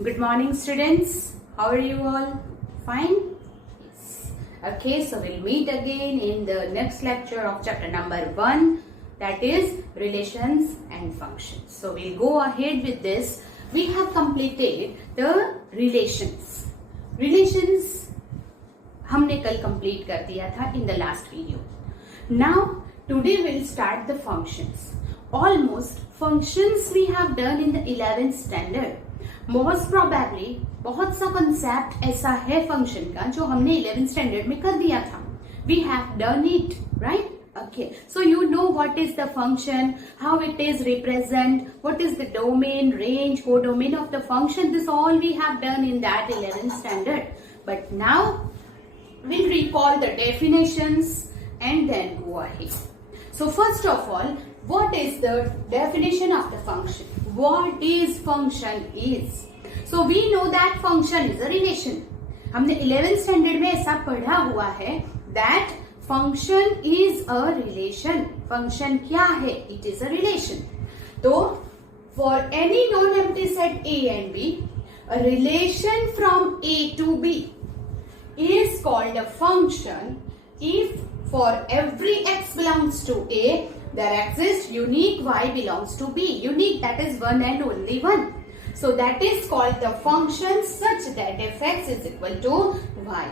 Good morning, students. How are you all? Fine? Yes. Okay, so we'll meet again in the next lecture of chapter number 1, that is relations and functions. So we'll go ahead with this. We have completed the relations. Relations हमने कल complete कर दिया था in the last video. Now today we'll start the functions. Almost functions we have done in the 11th standard. Most probably बहुत सा concept ऐसा है function का जो हमने 11th standard में कर दिया था. We have done it, right? Okay, so you know what is the function, how it is represent, what is the domain, range, codomain of the function. This all we have done in that 11th standard. But now we'll recall the definitions and then go ahead. So first of all, what is the definition of the function? What is function is? So we know that function is a relation. हमने 11th standard में ऐसा पढ़ा हुआ है that function is a relation. Function क्या है? It is a relation. तो for any non-empty set A and B, a relation from A to B is called a function if for every x belongs to A, there exists unique y belongs to B. Unique, that is one and only one. So that is called the function such that f(x) is equal to y.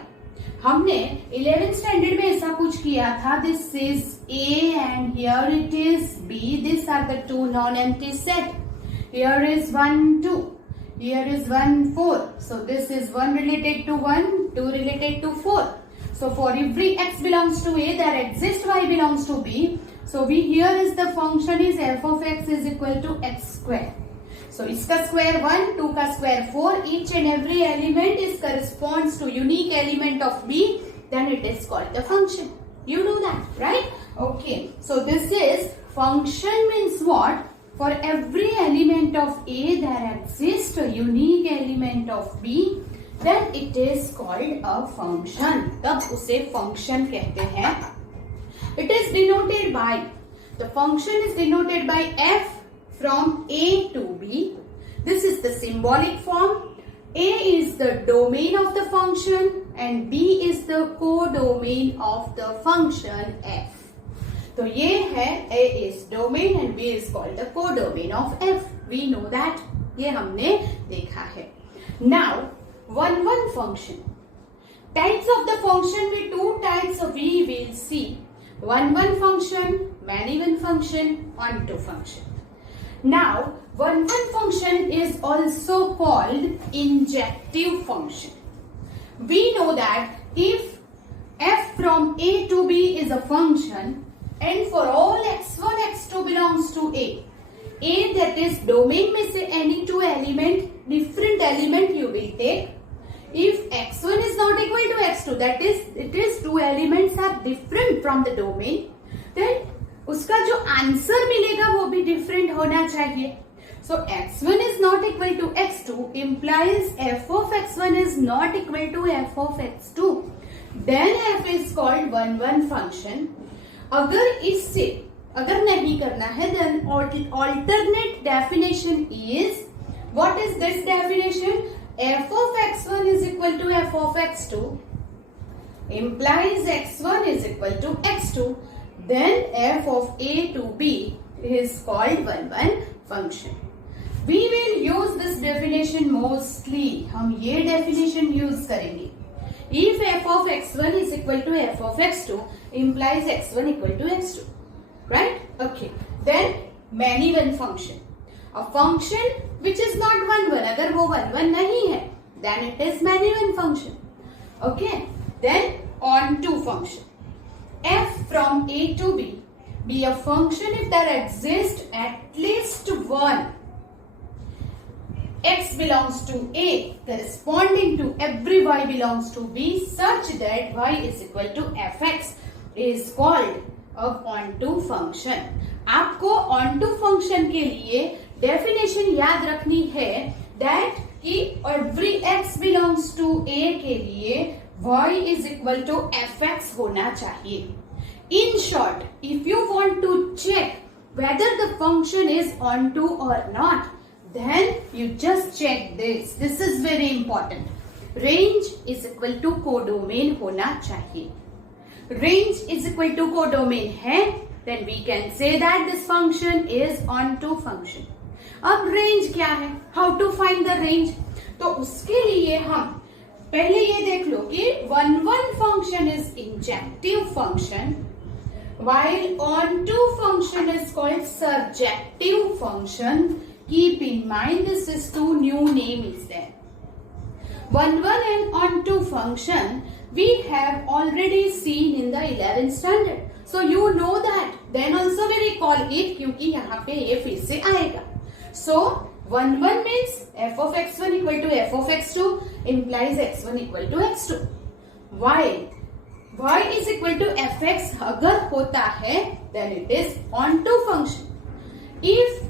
हमने 11th standard में ऐसा कुछ किया था. This is A and here it is B. These are the two non-empty set. Here is 1, 2. Here is 1, 4. So this is 1 related to 1, 2 related to 4. So for every x belongs to A, there exists y belongs to B. So here is the function is f of x is equal to x square. So इसका square 1, 2 का square 4. Each and every element is corresponds to unique element of B. Then it is called the function. You know that, right? Okay. So this is function means what? For every element of A, there exists a unique element of B. Then it is called a function. तब उसे function कहते हैं. It is denoted by, the function is denoted by f from A to B. This is the symbolic form. A is the domain of the function and B is the codomain of the function f. तो ये है A is domain and B is called the codomain of f. We know that. ये हमने देखा है. Now, one function. Types of the function with two types we will see. One function, many function, onto function. Now, one function is also called injective function. We know that if f from A to B is a function and for all x1, x2 belongs to A that is domain में से any two element, different element you will take. If x1 is not equal to x2, that is, it is two elements are different from the domain, then उसका जो answer मिलेगा वो भी different होना चाहिए. So x1 is not equal to x2 implies f of x1 is not equal to f of x2. Then f is called one function. अगर नहीं करना है then alternate definition is, what is this definition? F of x1 is equal to f of x2 implies x1 is equal to x2. Then f of A to B is called one function. We will use this definition mostly. हम ये definition use करेंगे. If f of x1 is equal to f of x2 implies x1 equal to x2. Right? Okay. Then many one function. A function which is not one. अगर वो one नहीं है, then it is many one function. Okay. Then onto function. F from A to B be a function if there exists at least one x belongs to A corresponding to every y belongs to B such that y is equal to fx is called a onto function. आपको onto function के लिए definition याद रखनी है that कि every x belongs to A के लिए y is equal to fx होना चाहिए. In short, if you want to check whether the function is onto or not, then you just check this. This is very important. Range is equal to codomain होना चाहिए. Range is equal to codomain है, then we can say that this function is onto function. अब range क्या है? How to find the range? तो उसके लिए हम पहले ये देख लो कि one function is injective function while onto function is called surjective function. Keep in mind this is two new name is there. One and onto function we have already seen in the 11th standard. So you know that. Then also we recall it क्योंकि यहाँ पे ये फिर से आएगा. So 1 means f of x1 equal to f of x2 implies x1 equal to x2. y is equal to fx अगर होता है then it is onto function. If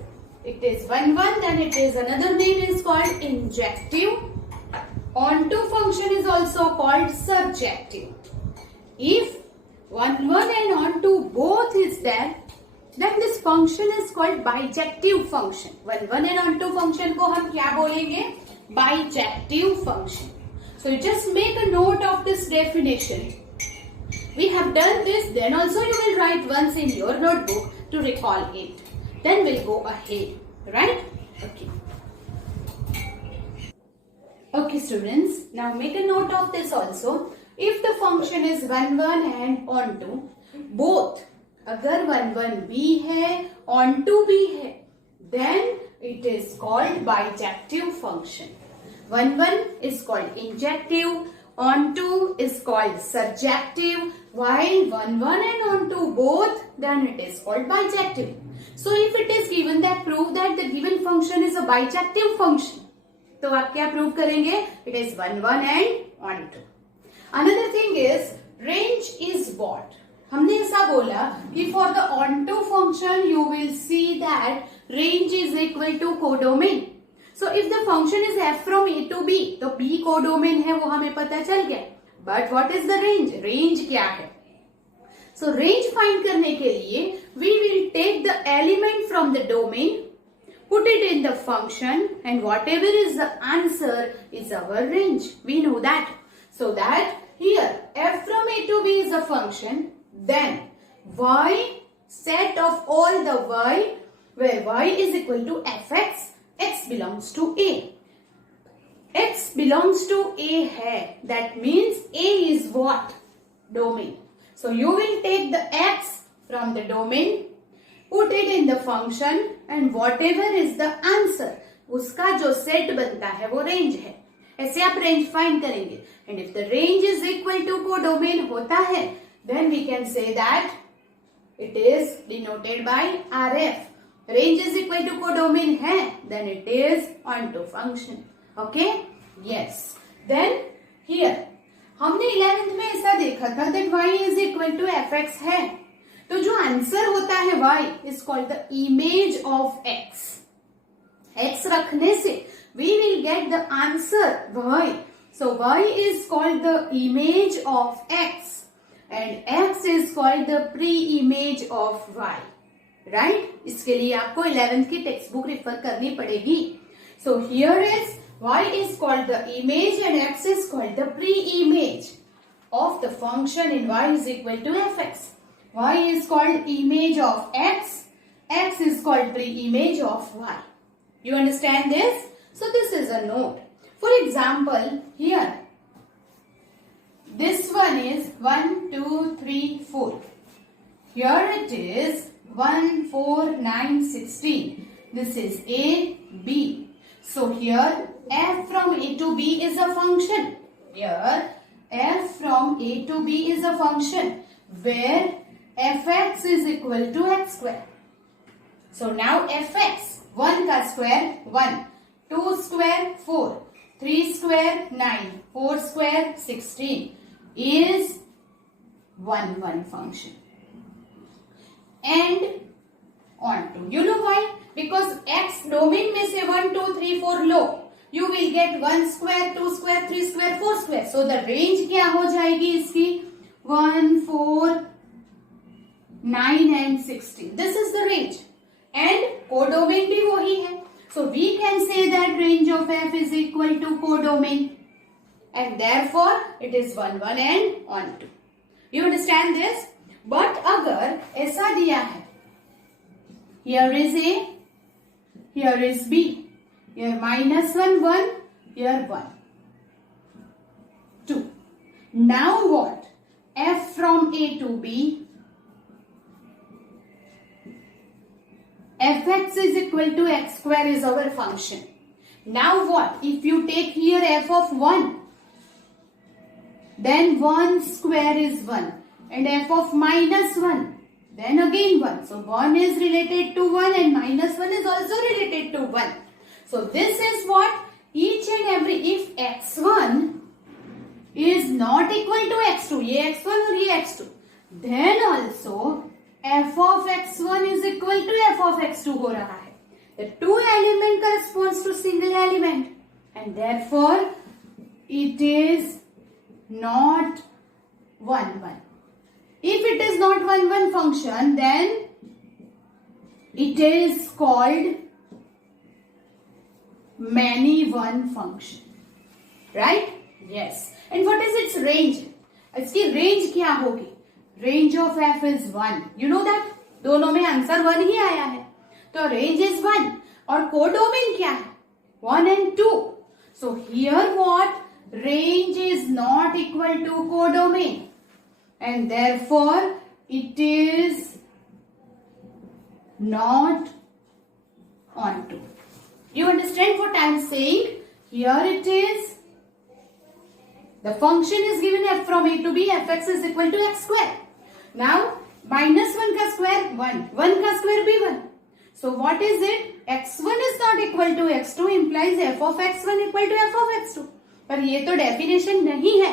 it is 1 then it is another name is called injective. Onto function is also called surjective. If 1 and onto both is there, then this function is called bijective function. 1 and onto function को हम क्या बोलेंगे? Bijective function. So you just make a note of this definition. We have done this, then also you will write once in your notebook to recall it. Then we'll go ahead, right? Okay. Okay students, now make a note of this also. If the function is 1 and onto, both, अगर 1 भी है, onto भी है, then it is called bijective function. 1 is called injective, onto is called surjective, while 1 and onto both, then it is called bijective. So if it is given that prove that the given function is a bijective function, तो आप क्या prove करेंगे? It is 1 and onto. Another thing is range is what? हमने ऐसा बोला कि for the onto function you will see that range is equal to codomain. So if the function is f from a to b, तो b codomain है वो हमें पता चल गया. But what is the range? Range क्या है? So range find करने के लिए we will take the element from the domain, put it in the function, and whatever is the answer is our range. We know that. So that here f from a to b is a function, then y, set of all the y, where y is equal to fx, x belongs to a. X belongs to a hai. That means a is what? Domain. So you will take the x from the domain, put it in the function, and whatever is the answer, उसका जो set बनता है वो range है. ऐसे आप range find करेंगे. And if the range is equal to codomain होता है, then we can say that it is denoted by RF. Range is equal to codomain है, then it is onto function. Okay? Yes. Then here हमने 11th में ऐसा देखा था that y is equal to fx है. तो जो answer होता है y is called the image of x. x रखने से we will get the answer y. So y is called the image of x and x is called the pre-image of y. Right? इसके लिए आपको 11th की text book refer करनी पड़ेगी. So here is y is called the image and x is called the pre-image of the function in y is equal to fx. Y is called image of x, x is called pre-image of y. You understand this? So this is a note. For example, here, this one is 1, 2, 3, 4. Here it is 1, 4, 9, 16. This is A, B. So here f from a to b is a function. Here f from a to b is a function where fx is equal to x square. So now fx, 1 का square 1, 2 square 4, 3 square 9, 4 square 16 is 1 function. And onto. You know why? Because x domain में से 1, 2, 3, 4 लो. You will get 1 square, 2 square, 3 square, 4 square. So the range क्या हो जाएगी इसकी? 1, 4, 9 and 16. This is the range. And codomain भी वही है. So we can say that range of f is equal to codomain, and therefore it is 1 1 and on 2. You understand this? But अगर ऐसा दिया है, here is A, here is B, here -1 1, here 1 2. Now what? F from A to B, fx is equal to x square is our function. Now what? If you take here f of 1, then 1 square is 1, and f of -1, then again 1. So 1 is related to 1 and -1 is also related to 1. So this is what each and every, if x1 is not equal to x2, ये x1 और ये x2, then also f of x1 is equal to f of x2 हो रहा है. The two element corresponds to single element, and therefore it is not 1 1. If it is not 1 1 function, then it is called many one function, right? Yes. And what is its range? इसकी range क्या होगी? Range of f is 1. You know that? दोनों में answer 1 ही आया है. तो range is 1. और codomain क्या है? 1 and 2. So here what? Range is not equal to codomain, and therefore it is not onto. You understand what I am saying? Here it is. The function is given f from A to B, fx is equal to x square. Now -1 का square 1, 1 का square भी 1. So what is it? x1 is not equal to x2 implies f of x1 equal to f of x2. पर ये तो definition नहीं है.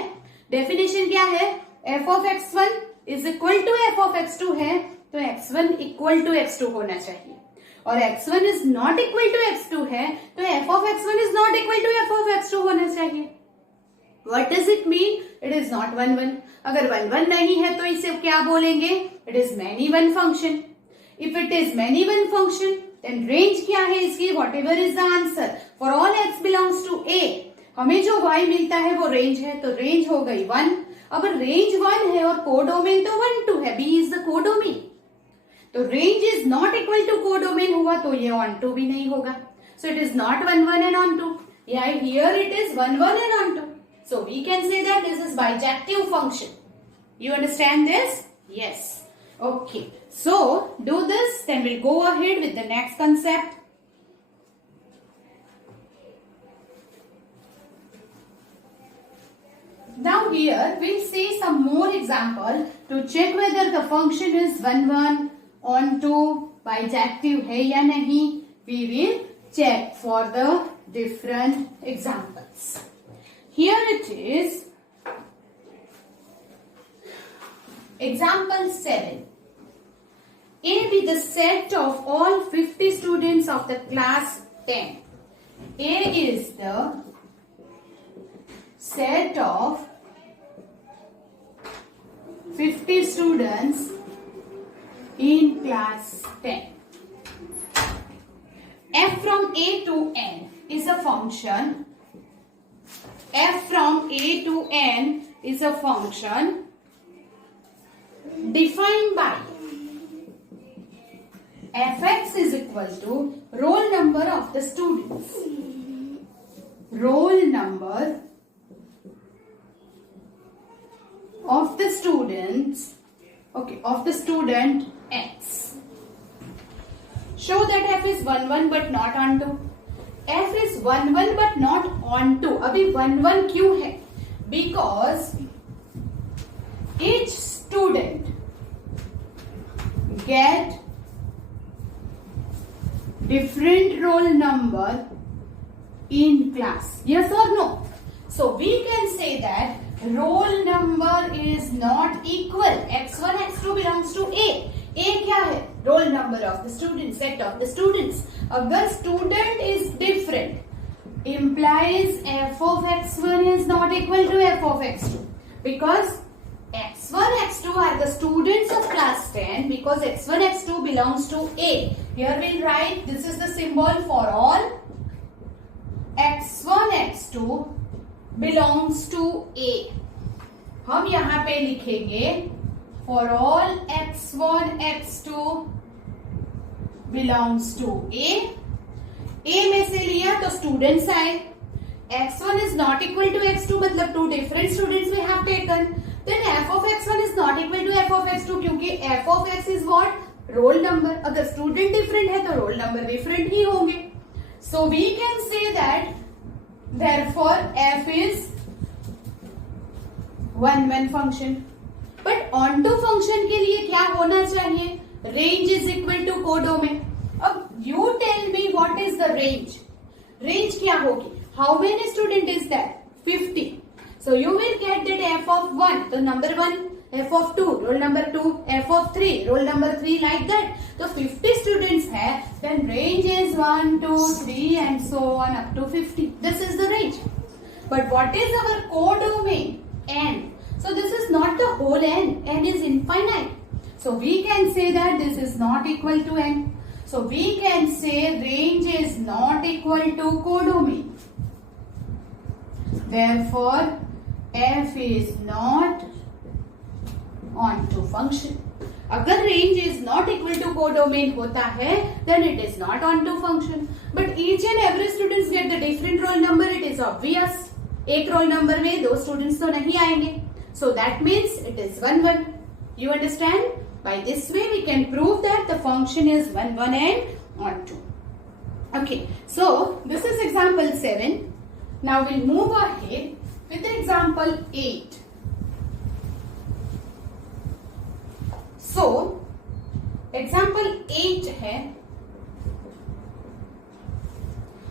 Definition क्या है? f of x1 is equal to f of x2 है, तो x1 equal to x2 होना चाहिए. और x1 is not equal to x2 है, तो f of x1 is not equal to f of x2 होना चाहिए. What does it mean? It is not 1 1. अगर 1 1 नहीं है तो इसे क्या बोलेंगे? It is many one function. If it is many one function, then range क्या है इसकी? Whatever is the answer. For all x belongs to A, हमें जो y मिलता है वो रेंज है, तो रेंज हो गई 1. अब रेंज 1 है और कोडोमेन तो 1 2 है, B is the कोडोमेन. तो range is not equal to codomain हुआ तो ये ऑन टू भी नहीं होगा. So it is not 1 1 and on 2. Yeah, here it is 1 1 and on 2. So we can say that this is bijective function. You understand this? Yes. Okay. So do this, then we'll go ahead with the next concept. Now here we'll see some more example to check whether the function is 1 1 on 2 bijective है या नहीं. We will check for the different examples. Here it is. Example 7. A be the set of all 50 students of the class 10. A is the set of 50 students in class 10. F from A to N is a function. F from A to N is a function defined by fx is equal to roll number of the students. Roll number of the students, okay, of the student x. Show that f is 1 1 but not on 2. f is 1 1 but not on 2. अभी 1 1 क्यों है? Because each student get different roll number in class. Yes or no? So we can say that roll number is not equal. x1 x2 belongs to A. A क्या है? Roll number of the students, set of the students. अगर student is different implies f of x1 is not equal to f of x2, because x1 x2 are the students of class 10, because x1 x2 belongs to A. Here we'll write, this is the symbol for all x1 x2 belongs to A. हम यहां पे लिखेंगे for all x1 x2 belongs to A. A में से लिया तो students आए. x1 is not equal to x2 मतलब two different students we have taken. Then f of x1 is not equal to f of x2 क्योंकि f of x is what? Roll number. अगर student different है तो roll number different ही होंगे. So we can say that therefore f is 1-1 function. But onto function के लिए क्या होना चाहिए? Range is equal to codomain. अब you tell me what is the range. Range क्या होगी? How many student is that? 50. So you will get that f of 1, तो number 1, f of 2, roll number 2, f of 3, roll number 3 like that. तो 50 students है, then range is 1, 2, 3 and so on up to 50. This is the range. But what is our codomain? N. So this is not the whole n. N is infinite. So we can say that this is not equal to n. So we can say range is not equal to codomain. Therefore, f is not onto function. अगर range is not equal to codomain होता है, then it is not onto function. But each and every students get the different roll number. It is obvious. एक roll number में दो students तो नहीं आएंगे. So that means it is 1-1. You understand? By this way we can prove that the function is 1-1 and onto. Okay. So this is example 7. Now we'll move ahead with example 8. So, example 8 है,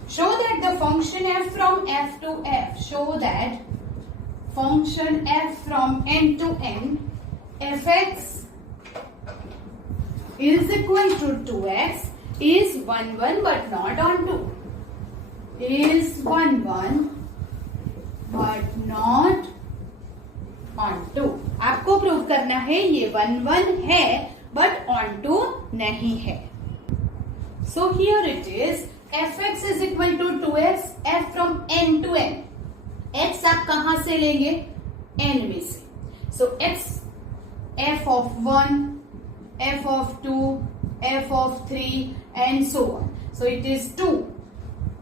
show that the function f from f to f, show that function f from n to n, fx is equal to 2x is 1-1 but not onto. Is 1-1 but not onto. आपको prove करना है ये 1-1 है but onto नहीं है. So here it is, fx is equal to 2x, f from n to n. x आप कहां से लेंगे? n में से. So x, f of 1, f of 2, f of 3 and so on. So it is 2.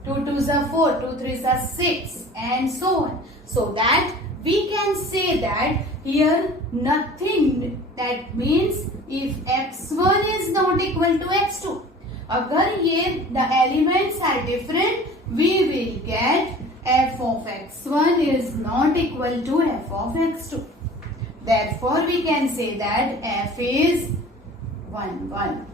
2 2s are 4, 2 3s are 6 and so on. So that we can say that here nothing, that means if x1 is not equal to x2, अगर ये the elements are different, we will get f of x1 is not equal to f of x2. Therefore we can say that f is 1-1.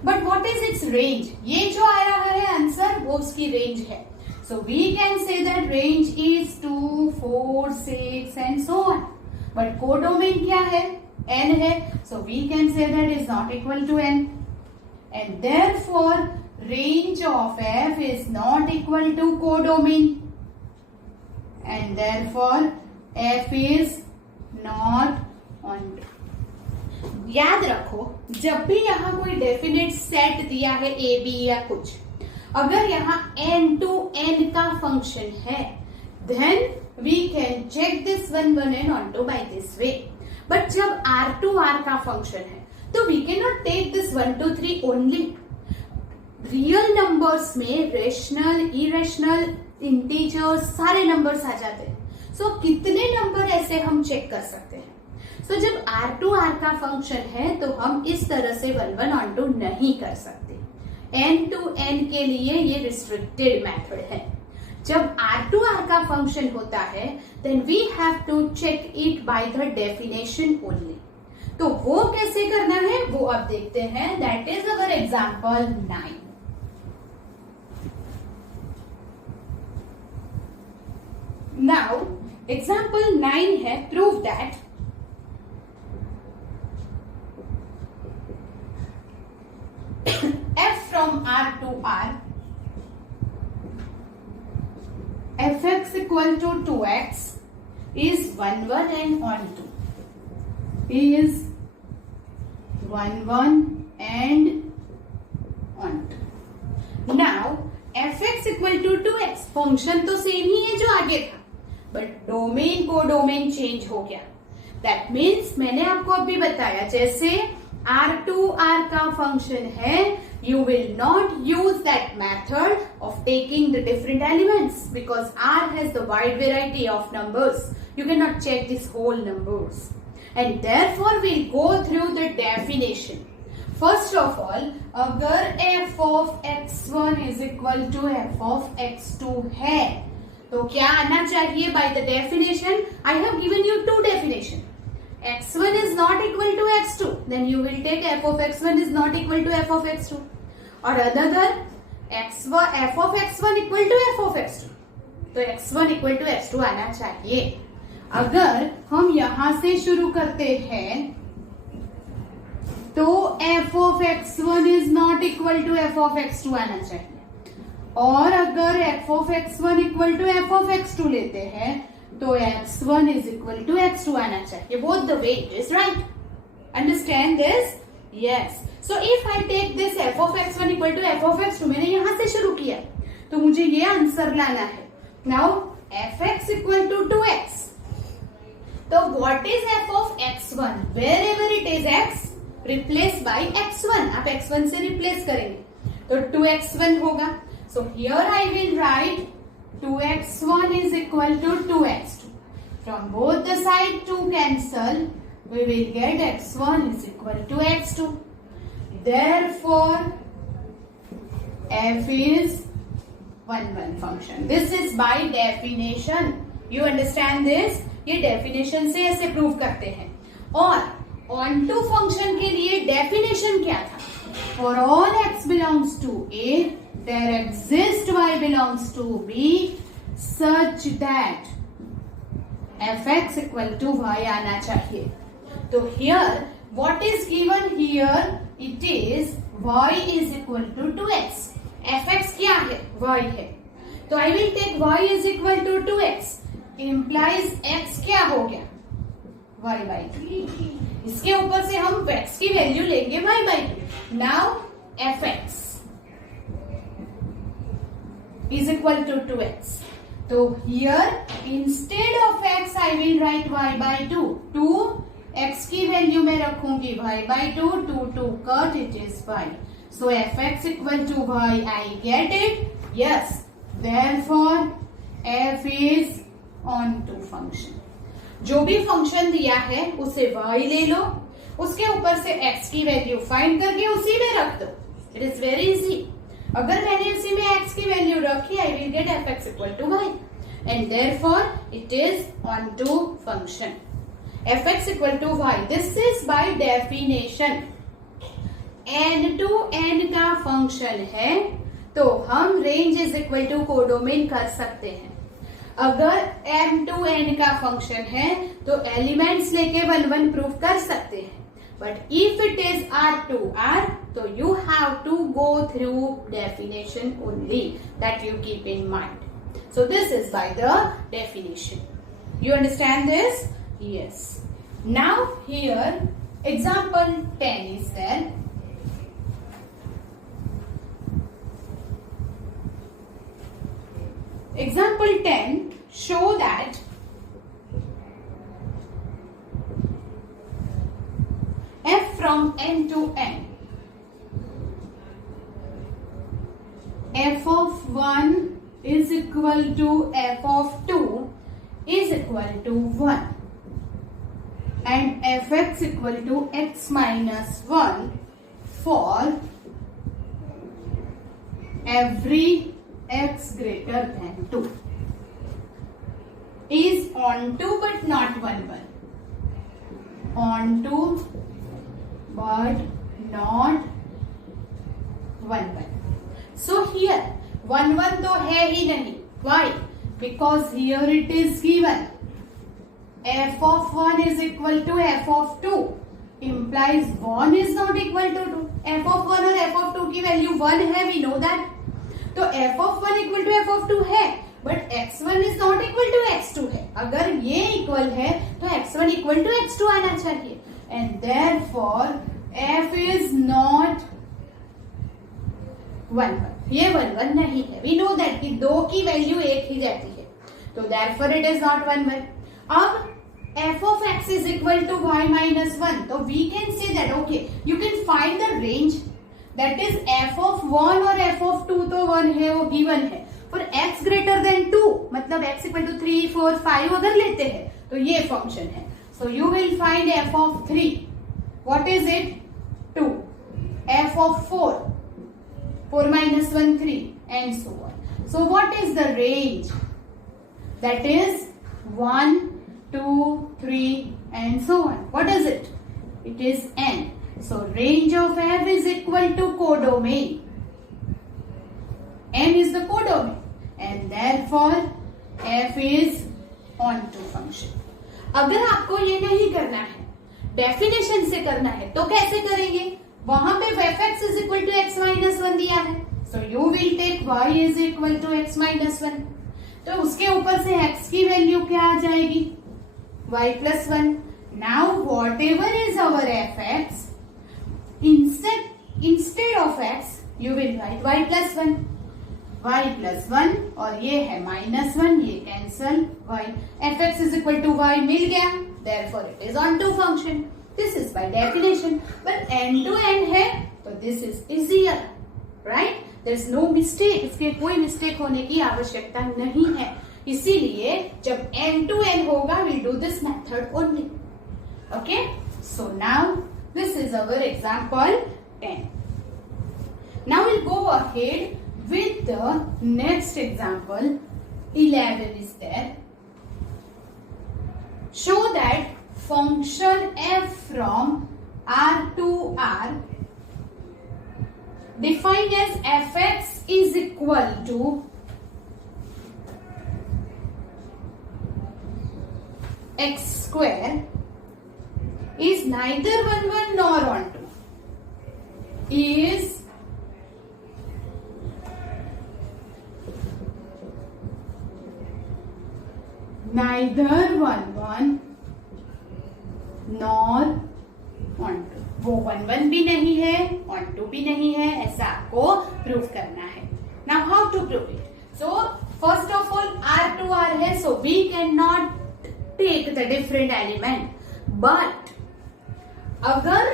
But what is its range? ये जो आ रहा है answer वो उसकी range है. So we can say that range is 2, 4, 6 and so on. But codomain क्या है? n है. So we can say that is not equal to n. And therefore range of f is not equal to codomain. And therefore f is not onto. याद रखो, जब भी यहाँ कोई definite set दिया है ए बी या कुछ, अगर यहाँ n to n का फंक्शन है, then we can check this 1-1 and onto by this way. But जब r to r का फंक्शन है, तो we cannot take this 1 2 3 only. Real numbers में रेशनल, इरेशनल, इंटीजर्स सारे नंबर्स आ जाते हैं. सो कितने नंबर ऐसे हम चेक कर सकते हैं? तो जब r to r का फंक्शन है तो हम इस तरह से 1-1 onto नहीं कर सकते. n to n के लिए ये रिस्ट्रिक्टेड मेथड है. जब r to r का फंक्शन होता है then we have to check it by the definition only. तो वो कैसे करना है वो अब देखते हैं. That is our example 9. Now example 9 है, prove that f from r to r, fx equal to 2x is 1-1 and onto. Is 1-1 and equal to 2x, function तो सेम ही है जो आगे था, but domain codomain change हो गया। That means मैंने आपको अभी बताया, जैसे R2R का फंक्शन है, you will not use that method of taking the different elements because R has the wide variety of numbers. You cannot check this whole numbers. And therefore we'll go through the definition. First of all, अगर f of x1 is equal to f of x2 है, तो क्या आना चाहिए by the definition? I have given you two definition. x1 is not equal to x2, then you will take f of x1 is not equal to f of x2. और another x1 f of x1 equal to f of x2, तो x1 equal to x2 आना चाहिए। अगर हम यहां से शुरू करते हैं तो f of x1 is not equal to f of x2 आना चाहिए, और अगर f of x1 equal to f of x2 लेते हैं तो x1 is equal to x2 आना चाहिए। Both the way it is right. Understand this? Yes. So if I take this f of x1 equal to f of x2, मैंने यहां से शुरू किया तो मुझे ये आंसर लाना है। Now fx equal to 2x. तो what is f of x1? Wherever it is x, replace by x1. आप x1 से replace करेंगे तो 2x1 होगा। So here I will write 2x1 is equal to 2x2. From both the side 2 cancel, we will get x1 is equal to x2. Therefore, f is 1 function. This is by definition. You understand this? ये definition से ऐसे prove करते हैं। और onto function के लिए definition क्या था? For all x belongs to A, there exists y belongs to B such that fx equal to y आना चाहिए। तो here what is given here? It is y is equal to 2x. fx क्या है? y है। तो I will take y is equal to 2x. Implies x क्या हो गया? y by 2. इसके ऊपर से हम x की वैल्यू लेंगे y by 2. Now fx is equal to 2x. तो here instead of x I will write y by 2. 2 x की वैल्यू में रखूंगी y by 2. 2 cut, it is y. So fx equal to y. I get it? Yes. Therefore f is onto function. जो भी function दिया है उसे y ले लो, उसके ऊपर से x की वैल्यू फाइंड करके उसी में रख दो। It is very easy. अगर मैंने उसी में x की वैल्यू रखी, I will get fx equal to y, and therefore it is onto function. fx equal to y. This is by definition. n to n का फंक्शन है तो हम range is equal to codomain कर सकते हैं। अगर m to n का function है तो एलिमेंट्स लेके 1 प्रूव कर सकते हैं। But if it is R to R, so you have to go through definition only, that you keep in mind. So this is by the definition. You understand this? Yes. Now here example 10 is there. Example 10 show that f from n to n, f of 1 is equal to f of 2 is equal to 1, and fx equal to x minus 1 for every x greater than 2 is onto but not 1 onto but not 1 so here 1 तो है ही नहीं। why? because here it is given f of 1 is equal to f of 2 implies 1 is not equal to 2। f of 1 और f of 2 की value 1 है, we know that। तो f of 1 equal to f of 2 है, but x1 is not equal to x2 है। अगर ये equal है तो x1 equal to x2 आना चाहिए, and therefore f is not 1 1, ये 1 1 नहीं है. वी नो दैट कि 2 की वैल्यू 1 ही जाती है, तो देयरफॉर इट इज नॉट 1 1. अब f of x is equal to y minus 1, तो we can say that okay, you can find the range, that is f of 1 और f of 2 तो 1 है, वो given है. For x greater than 2, मतलब x equal to 3 4 5 अगर लेते हैं तो ये फंक्शन है. So you will find f of 3, what is it? 2. f of 4, 4 minus 1 3, and so on. So what is the range? That is 1 2 3 and so on. What is it? It is n. So range of f is equal to codomain. n is the codomain and therefore f is onto function. अगर आपको ये नहीं करना है, definition से करना है, तो कैसे करेंगे? वहां पे fx is equal to x minus 1 दिया है, so you will take y is equal to x minus 1. तो उसके ऊपर से x की वैल्यू क्या आ जाएगी? y plus 1. Now whatever is our fx, instead of x you will write y plus 1. y plus 1 और ये है minus 1, ये cancel y. fx is equal to y मिल गया, therefore it is onto function. This is by definition. But n to n है तो this is easier, right? There is no mistake. इसके कोई mistake होने की आवश्यकता नहीं है. इसीलिए जब n to n होगा we'll do this method only. Okay? So now this is our example 10. Now we'll go ahead with the next example. 11 is there. Show that function f from R to R defined as fx is equal to x square is neither 1 1 nor onto, is neither 1 1 nor onto. वो 1 1 भी नहीं है, onto भी नहीं है, ऐसा आपको prove करना है. Now how to prove it? So first of all R to R है, so we cannot take the different element. But अगर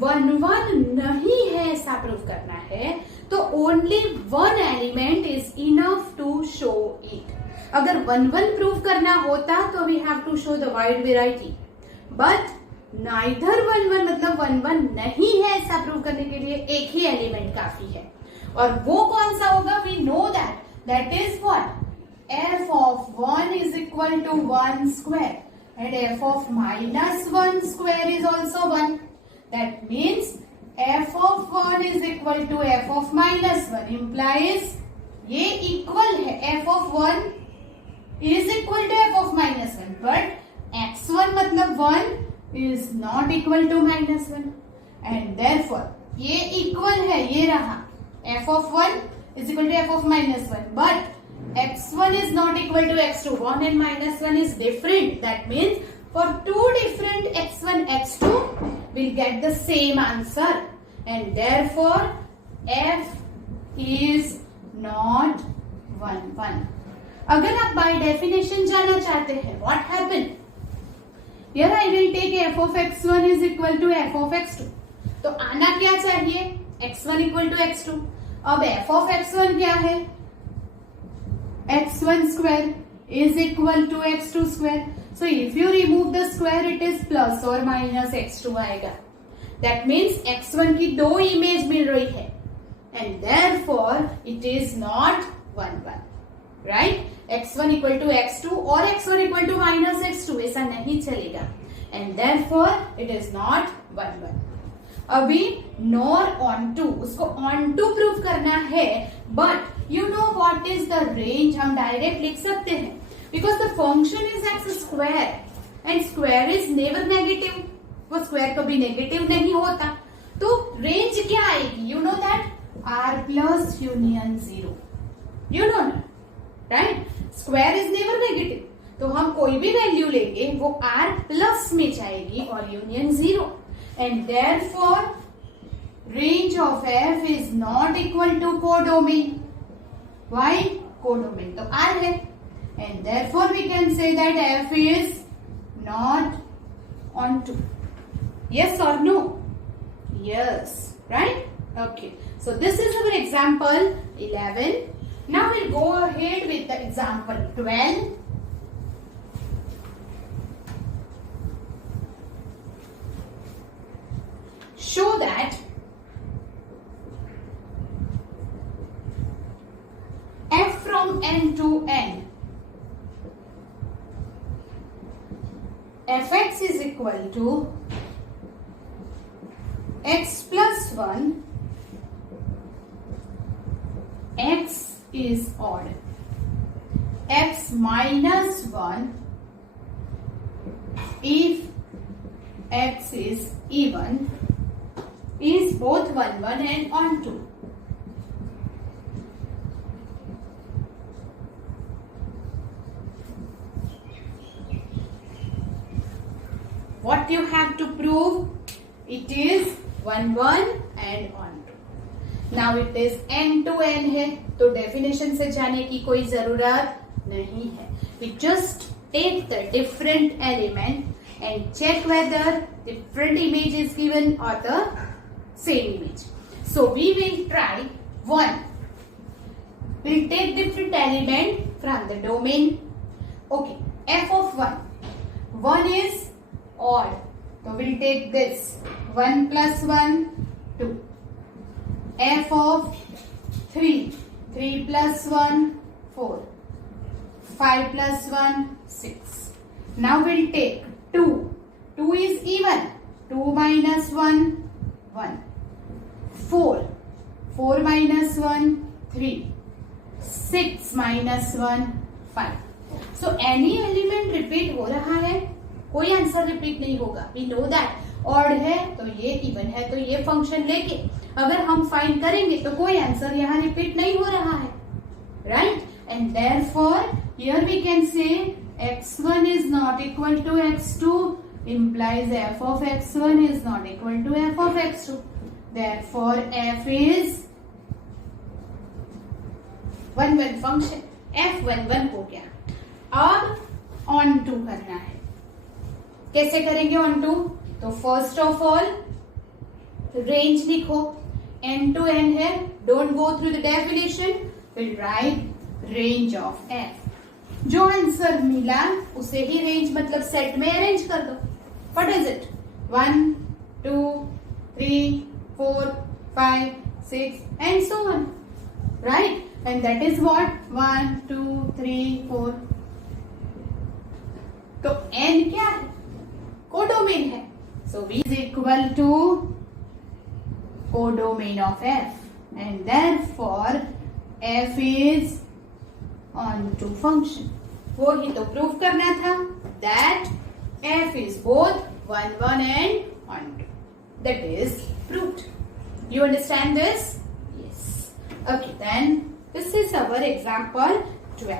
1 1 नहीं है ऐसा प्रूव करना है तो only one element is enough to show it. अगर 1 1 प्रूव करना होता तो we have to show the wide variety. But neither 1 1 मतलब 1 1 नहीं है ऐसा प्रूव करने के लिए एक ही एलिमेंट काफी है. और वो कौन सा होगा? We know that is what? f of 1 is equal to 1 square and f of minus 1 square is also 1. That means f of 1 is equal to f of minus 1 implies ये equal है, f of 1 is equal to f of minus 1, but x1 मतलब 1 is not equal to minus 1 and therefore ये equal है, ये रहा f of 1 is equal to f of minus 1, but x1 is not equal to x2. 1 and minus 1 is different. That means for two different x1 x2 we'll get the same answer and therefore f is not 1 1. अगर आप by definition जाना चाहते हैं, what happened? Here I will take f of x1 is equal to f of x2. तो आना क्या चाहिए? x1 equal to x2. अब f of x1 क्या है? x1 square is equal to x2 square. So if you remove the square it is plus or minus x2 आएगा. That means x1 की दो इमेज मिल रही है and therefore it is not 1 1. Right? x1 equal to x2 और x1 equal to minus x2 ऐसा नहीं चलेगा and therefore it is not 1 1. अभी nor onto, उसको onto प्रूव करना है but you know what is the range, हम direct लिख सकते हैं because the function is x square and square is never negative. वो स्क्वायर कभी नेगेटिव नहीं होता तो रेंज क्या आएगी? You know that r plus union 0. You know ना, right? Square is never negative तो हम कोई भी वैल्यू लेंगे वो r प्लस में जाएगी और union 0 and therefore range of f is not equal to codomain. Why? Codomain तो R है, and therefore we can say that f is not onto. Yes or no? Yes, right? Okay. So this is our example 11. Now we'll go ahead with the example 12. Show that f from n to n fx is equal to x plus 1, x is odd, x minus 1 if x is even, is both 1 1 and onto. What you have to prove? It is 1 1 and onto. Now it is n to n है, तो definition से जाने की कोई जरूरत नहीं है. We just take the different element and check whether different image is given or the same image. So we will try 1. We'll take different element from the domain. Okay, f of 1. 1 is odd. So we'll take this 1 plus 1, 2. F of 3. 3 plus 1, 4. 5 plus 1, 6. Now we'll take 2. 2 is even. 2 minus 1, 1. 4. 4 minus 1, 3. 6 minus 1, 5. So any element repeat हो रहा है, कोई answer repeat नहीं होगा. We know that odd है तो ये, even है तो ये फंक्शन लेके अगर हम फाइंड करेंगे तो कोई आंसर यहाँ रिपीट नहीं हो रहा है, right? And therefore here we can say x1 is not equal to x2 implies f of x1 is not equal to f of x2. Therefore f is 1 1 function, f 1 1 हो गया. अब on to करना है. कैसे करेंगे on to? तो first of all range लिखो, n to n है, don't go through the definition, will write range of f. जो आंसर मिला उसे ही रेंज मतलब सेट में अरेंज कर दो. What is it? 1 2 3 4 5 6 and so on, right? And that is what 1 2 3 4. तो n क्या है? कोडोमेन है. So V is equal to codomain of f, and therefore f is onto function. वो ही तो प्रूव करना था, that f is both 1 1 and onto. That is proved. You understand this? Yes. Okay, then this is our example 12.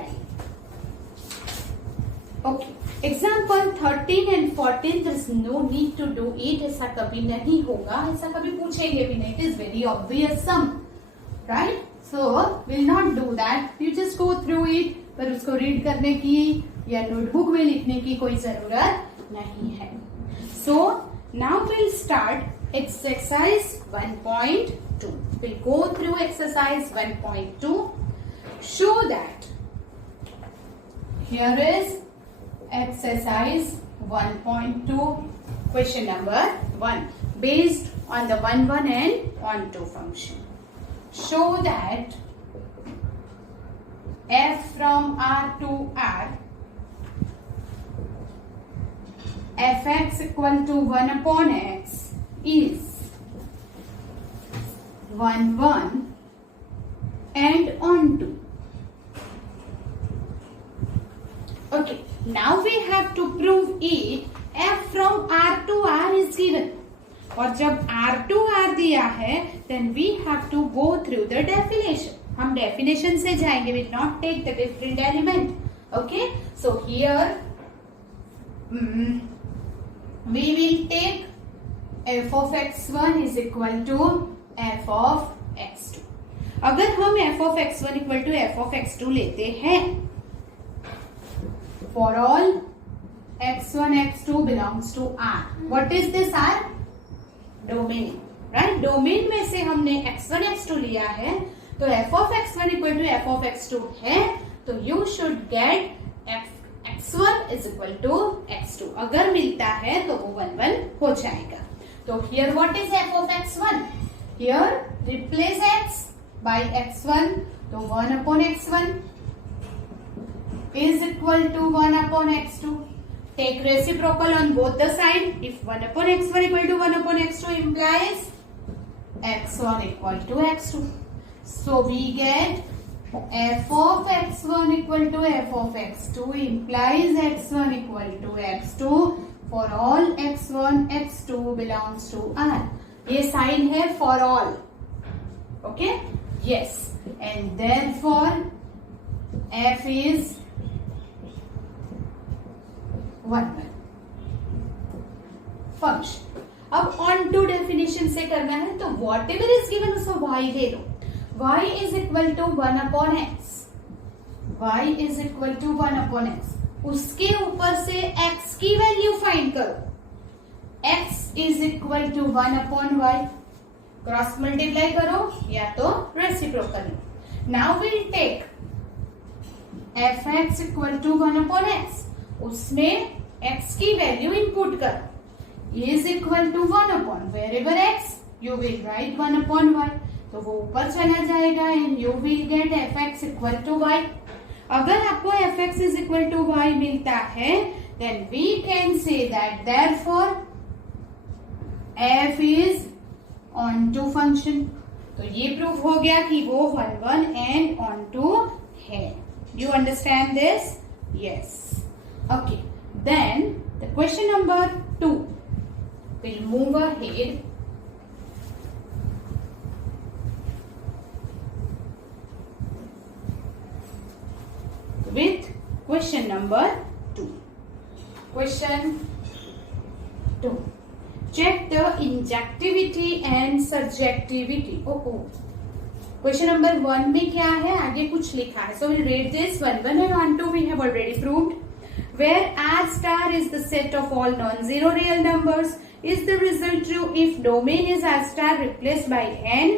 Okay. Example 13 and 14 there is no need to do it. ऐसा कभी नहीं होगा, ऐसा कभी पूछेंगे भी नहीं. It is very obvious sum, right? So we'll not do that. You just go through it. पर उसको रीड करने की या नोटबुक में लिखने की कोई जरूरत नहीं है. So now we'll start exercise 1.2. We'll go through exercise 1.2. Show that here is exercise 1.2 question number 1 based on the 1 1 and onto function. Show that f from R to R fx equal to 1 upon x is 1 1 and onto. Okay. Now we have to prove it. f from R to R is given. और जब R to R दिया है, then we have to go through the definition. हम definition से जाएंगे. We will not take the different element. Okay. So here we will take f of x1 is equal to f of x2। अगर हम एफ of x1 equal to F of x2 लेते हैं for all x1 x2 belongs to R, what is this R? Domain, right? Domain में से हमने x1 x2 लिया है, तो एफ of x1 equal to F of x2 है, तो you should get x1 is equal to x2। अगर मिलता है तो वो 1 1 हो जाएगा। तो here what is f of x1? Here replace x by x1, तो 1 upon x1 is equal to 1 upon x2. Take reciprocal on both the side. If 1 upon x1 equal to 1 upon x2 implies x1 equal to x2. So we get f of x1 equal to f of x2 implies x1 equal to x2 for all x1 x2 belongs to R. ये sign है for all. Okay? Yes. And therefore f is 1 1 फंक्शन। अब onto definition से करना है, तो whatever is given उसको y दे दो। y is equal to 1 upon x, y is equal to 1 upon x, उसके ऊपर से x की वैल्यू फाइंड करो। x is equal to 1 upon y, cross multiply करो या तो reciprocal. Now will take fx equal to 1 upon x, उसमें x की वैल्यू इनपुट करो, is equal to 1 upon variable x, you will write 1 upon y, तो वो ऊपर चला जाएगा and you will get fx equal to y। अगर आपको fx is equal to y मिलता है, then we can say that therefore f is onto function. तो ये प्रूफ हो गया कि वो 1 1 एंड ऑन टू है। You understand this? Yes. Okay, then the question number 2, we'll move ahead. With question number 2. Question 2. Check the injectivity and surjectivity. Oh. Question number 1 में क्या है? आगे कुछ लिखा है. So we'll read this. 1 1 and 1 2 we have already proved. Where R star is the set of all non-zero real numbers, is the result true if domain is R star replaced by n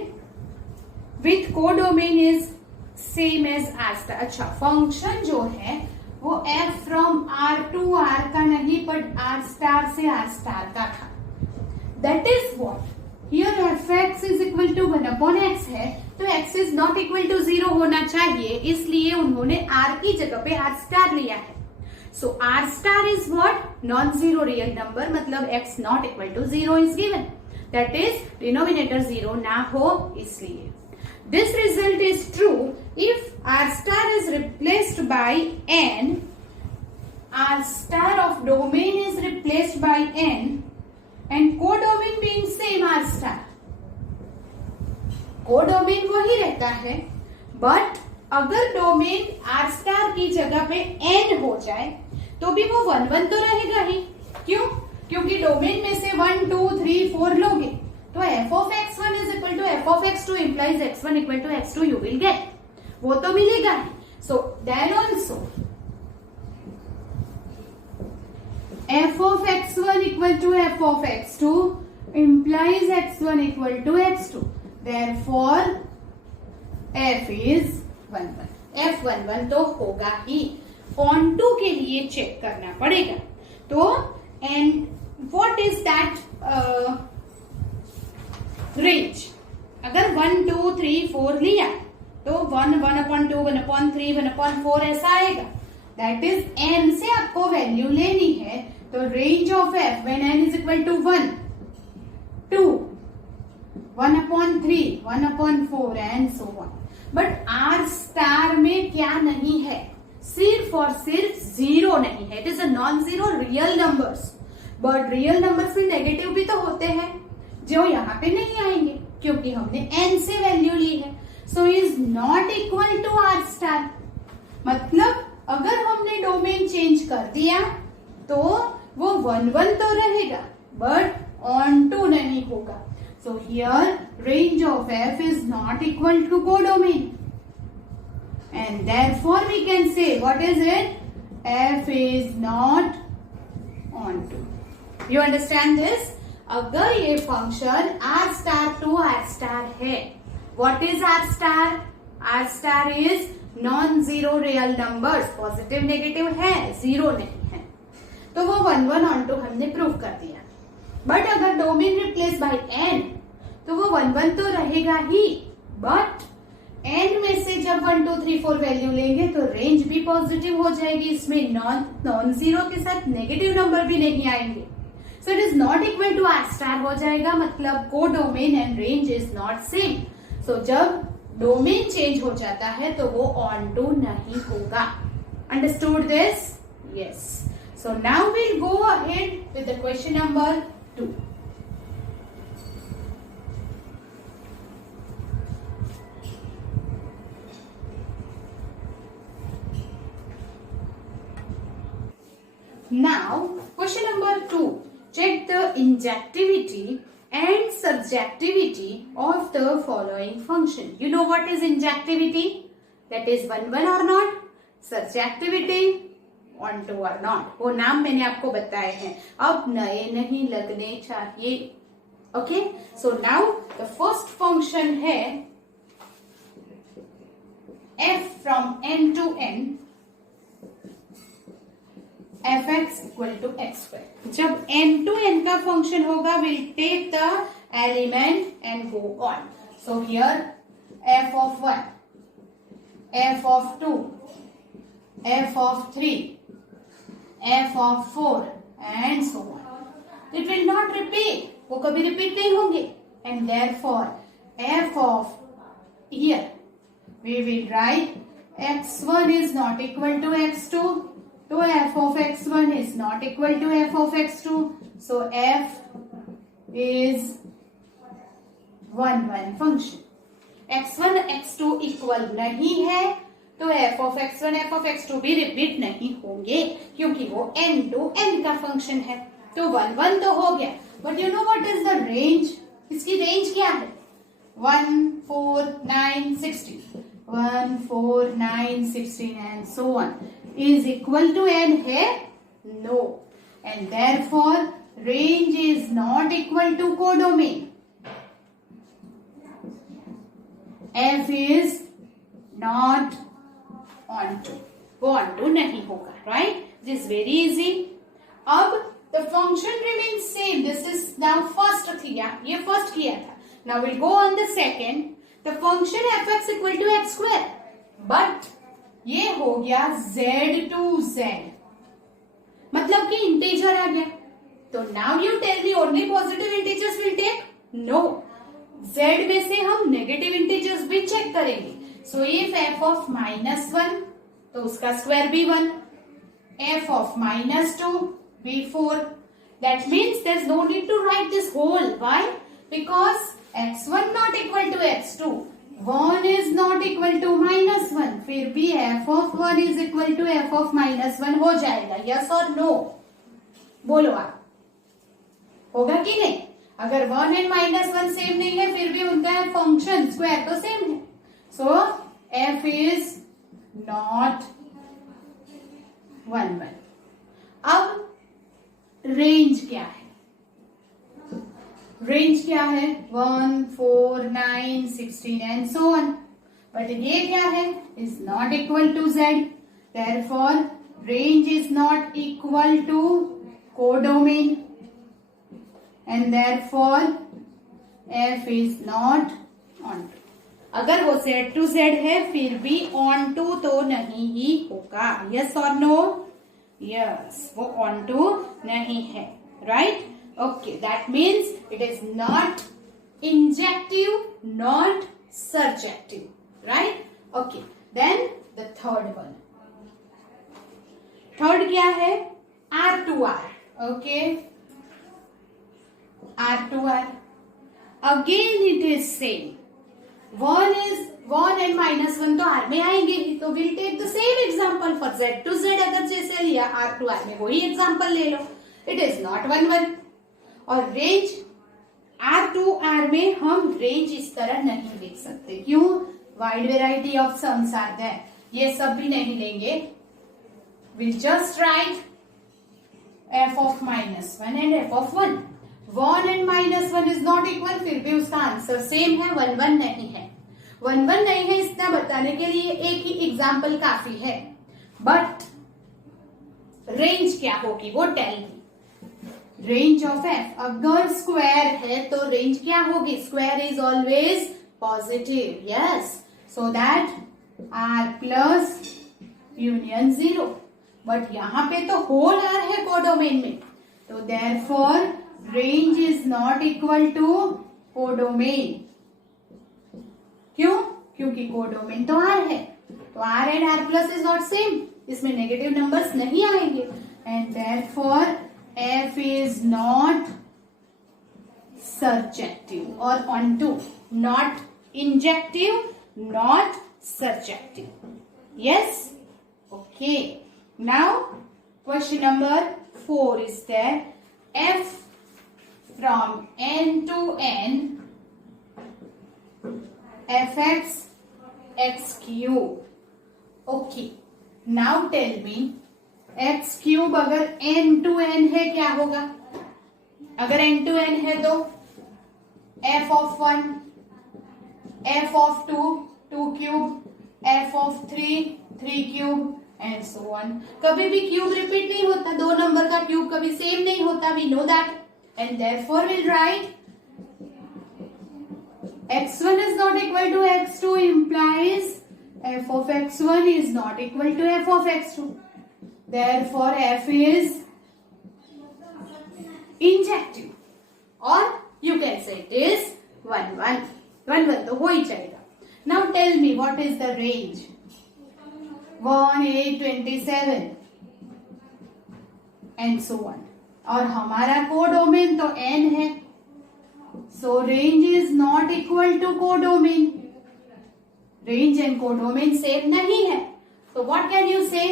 with codomain is same as R star. अच्छा, function जो है वो f from R to R का नहीं, but R star से R star का था। That is what? Here fx is equal to 1 upon x है, तो x is not equal to 0 होना चाहिए, इसलिए उन्होंने R की जगह पे R star लिया है। So R star is what? Non-zero real number, मतलब x not equal to 0 is given. That is denominator 0 ना हो इसलिए। This result is true if R star is replaced by n, R star of domain is replaced by n and codomain being same R star. Codomain वही रहता है, but अगर domain R star की जगह पे n हो जाए तो भी वो 1 1 तो रहेगा ही। क्यों? क्योंकि डोमेन में से 1 2 3 4 लोगे, तो f of x1 is equal to f of x2 implies x1 equal to x2 you will get, वो तो मिलेगा ही। So then also f of x1 equal to f of x2 implies x1 equal to x2, therefore f is 1 1। f 1 1 तो होगा ही, on to के लिए check करना पड़ेगा। तो and what is that range? अगर 1 2 3 4 लिया तो 1 1 upon 2 1 upon 3 1 upon 4 ऐसा आएगा। दैट इज n से आपको वैल्यू लेनी है, तो range of f when n is equal to 1 2 1 upon 3 1 upon 4 and so on. But R star में क्या नहीं है? सिर्फ और सिर्फ 0 नहीं है। It is a non zero real numbers, but real numbers में नेगेटिव भी तो होते हैं जो यहाँ पे नहीं आएंगे क्योंकि हमने n से वैल्यू ली है। So is not equal to R star, मतलब अगर हमने डोमेन चेंज कर दिया तो वो 1 1 तो रहेगा बट ऑन टू नहीं होगा। So here range of f is not equal to codomain, and therefore we can say what is it? f is not onto. You understand this? अगर ये function r star to r star है, what is r star? r star is non zero real numbers, positive negative है, zero नहीं है, तो वो 1 1 on to हमने prove कर दिया. बट अगर डोमेन रिप्लेस बाय n तो वो 1 1 तो रहेगा ही, बट n में से जब 1 2 3 4 वैल्यू लेंगे तो रेंज भी पॉजिटिव हो जाएगी. इसमें नॉन जीरो के साथ नेगेटिव नंबर भी नहीं आएंगे. So it is not equal to R star हो जाएगा, मतलब codomain and range is not same. So जब डोमेन चेंज हो जाता है तो वो ऑन टू नहीं होगा. Understood this? Yes. So now will go ahead with the question number 2. Now, question number 2. Check the injectivity and surjectivity of the following function. You know what is injectivity? That is 1 1 or not. Surjectivity on to or not. वो नाम मैंने आपको बताए हैं, अब नए नहीं लगने चाहिए. Okay? So now the first function है f from n to n fx equal to x square. जब n to n का फंक्शन होगा, we'll take the element and go on. So here f of 1, f of 2, f of 3, f of 4 and so on. It will not repeat. वो कभी repeat नहीं होंगे. And therefore f of here we will write x1 is not equal to x2. तो f of x1 is not equal to f of x2. So f is 1 1 function. x1 x2 equal नहीं है तो f of x1 f of x2 भी repeat नहीं होंगे, क्योंकि वो n to n का फंक्शन है. तो 1 1 तो हो गया. But you know what is the range? इसकी रेंज क्या है? 1 4 9 16 1 4 9 16 and so on is equal to n है? No. And therefore range is not equal to codomain. f is not onto. वो onto नहीं होगा, right? This is very easy. अब the function remains same. This is now first किया, ये first किया था. Now we'll go on the second. The function fx equal to x square. But ये हो गया z to z, मतलब कि इंटीजर आ गया. तो now you tell me only positive integers will take? No, z में से हम नेगेटिव इंटीजर्स भी चेक करेंगे. सो इफ f ऑफ -1 तो उसका स्क्वायर भी 1, f ऑफ -2 भी 4. That means there is no need to write this whole. Why? Because x1 not equal to x2, 1 is not equal to -1, फिर भी f of 1 is equal to f of -1 हो जाएगा. yes or no? बोलो आप, होगा कि नहीं? अगर 1 एंड -1 सेम नहीं है फिर भी उनका फंक्शन स्क्वायर तो सेम है. सो f is not 1 1. अब रेंज क्या है? रेंज क्या है? 1 4 9 16 एंड सो ऑन. बट ये क्या है? Is not equal to z. Therefore range is not equal to codomain and therefore f is not onto. अगर वो z to z है फिर भी ऑन टू तो नहीं ही होगा. यस और नो? यस, वो ऑन टू नहीं है. Right? Okay, that means it is not injective, not surjective, right? Okay, then the third one. Third क्या है? R to R. Okay, R to R. Again it is same. 1 and -1 तो R में आएंगे ही, तो we'll take the same example for Z to Z. अगर जैसे लिया R to R में वही example ले लो. It is not 1 1. और रेंज R में हम रेंज इस तरह नहीं लिख सकते, क्यों? Wide variety of sums are there, ये सब भी नहीं लेंगे. Will just write f of -1 and f of 1. 1 and -1 is not equal, फिर भी उसका आंसर सेम है, 1 1 नहीं है. 1 1 नहीं है इतना बताने के लिए एक ही एग्जाम्पल काफी है. बट रेंज क्या होगी वो tell me. Range of f, अगर स्क्वायर है तो रेंज क्या होगी? Square is always positive. Yes, so that r plus union 0. But यहां पे तो होल r है कोडोमेन में, तो therefore range is not equal to codomain. क्यों? क्योंकि कोडोमेन तो r है, तो r and r plus is not same, इसमें नेगेटिव नंबर्स नहीं आएंगे. And therefore f is not surjective or onto, not injective, not surjective. Yes? Okay. Now, question number 4 is there. F from n to n, fx x cube. Okay. Now tell me, x cube अगर n to n है क्या होगा? अगर n to n है तो f of 1, f of 2 2 cube, f of 3 3 cube and so on. कभी भी cube repeat नहीं होता, दो नंबर का क्यूब कभी सेम नहीं होता, we know that. And therefore will write x1 is not equal to x2 implies f of x1 is not equal to f of x2. Therefore, f is injective, or you can say it is 1 1. 1 1 तो हो ही जाएगा. Now tell me what is the range? 1 8 27 and so on. और हमारा codomain तो n है, so range is not equal to codomain. Range and codomain same नहीं है, so what can you say?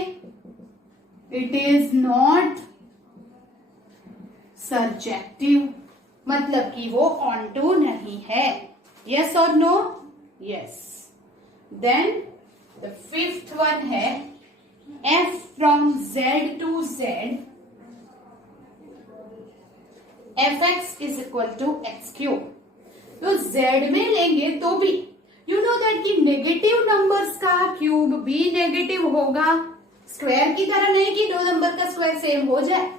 It is not surjective, मतलब कि वो onto नहीं है. Yes or no? Yes. Then the fifth one है f from z to z, fx is equal to x cube. तो z में लेंगे तो भी you know that कि नेगेटिव नंबर्स का क्यूब भी नेगेटिव होगा, स्क्वायर की तरह नहीं कि दो नंबर का स्क्वायर सेम हो जाए.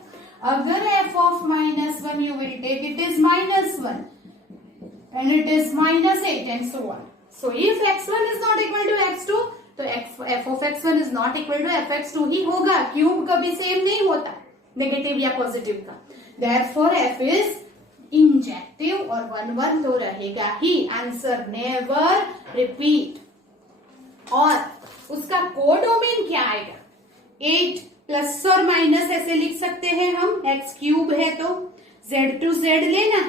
अगर f of -1 you will take, it is -1 and it is -8 and so on. So if x1 is not equal to x2, तो f of x1 is not equal to fx2 ही होगा. Cube कभी same नहीं होता negative या positive का. Therefore f is injective और 1 1 तो रहेगा ही. Answer never repeat. और उसका कोडोमेन क्या आएगा? 8 प्लस और माइनस ऐसे लिख सकते हैं हम, एक्स क्यूब है तो z टू z लेना.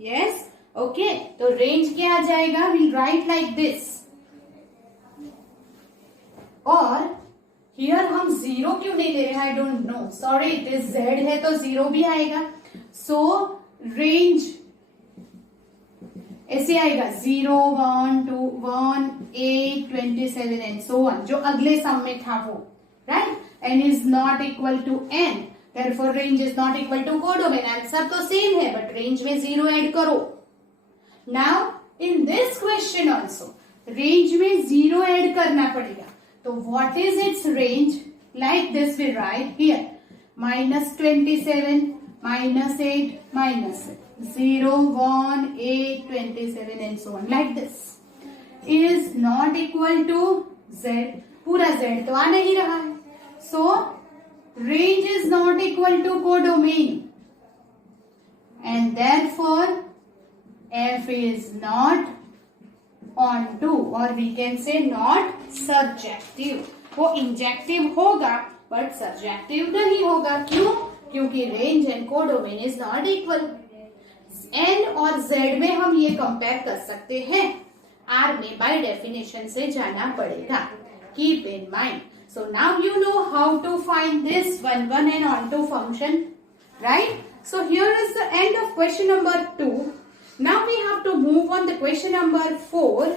Yes, okay. तो रेंज क्या आ जाएगा? Will write like this. और हियर हम 0 क्यों नहीं ले रहे हैं? I don't know, sorry. It is z है तो 0 भी आएगा. सो रेंज ऐसे आएगा 0 1 2 1 8 27 एंड सो ऑन, जो अगले सम में था वो, right. n is not equal to n, therefore range is not equal to codomain. Answer तो सेम है बट रेंज में 0 ऐड करो. Now in this question also range में 0 ऐड करना पड़ेगा. तो what is its range? Like this we write here -27 -8 -0 1 8 27 and so on, like this. Is not equal to z. पूरा z तो आ नहीं रहा है, so range is not equal to codomain and therefore f is not onto, or we can say not surjective. वो injective होगा but surjective नहीं होगा. क्यों? क्योंकि range and codomain is not equal. n और z में हम ये कंपेयर कर सकते हैं, r में बाय डेफिनेशन से जाना पड़ेगा. Keep in mind. So now you know how to find this 1 1 and onto function, right? So here is the end of question number 2. Now we have to move on the question number 4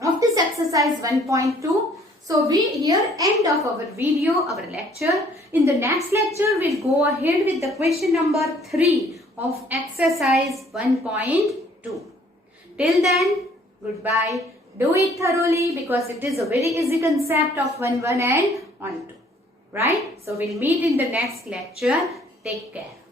of this exercise 1.2. So we here end of our video, our lecture. In the next lecture, we'll go ahead with the question number 3 of exercise 1.2. Till then, goodbye. Do it thoroughly because it is a very easy concept of 1.1 and 1.2. Right? So we'll meet in the next lecture. Take care.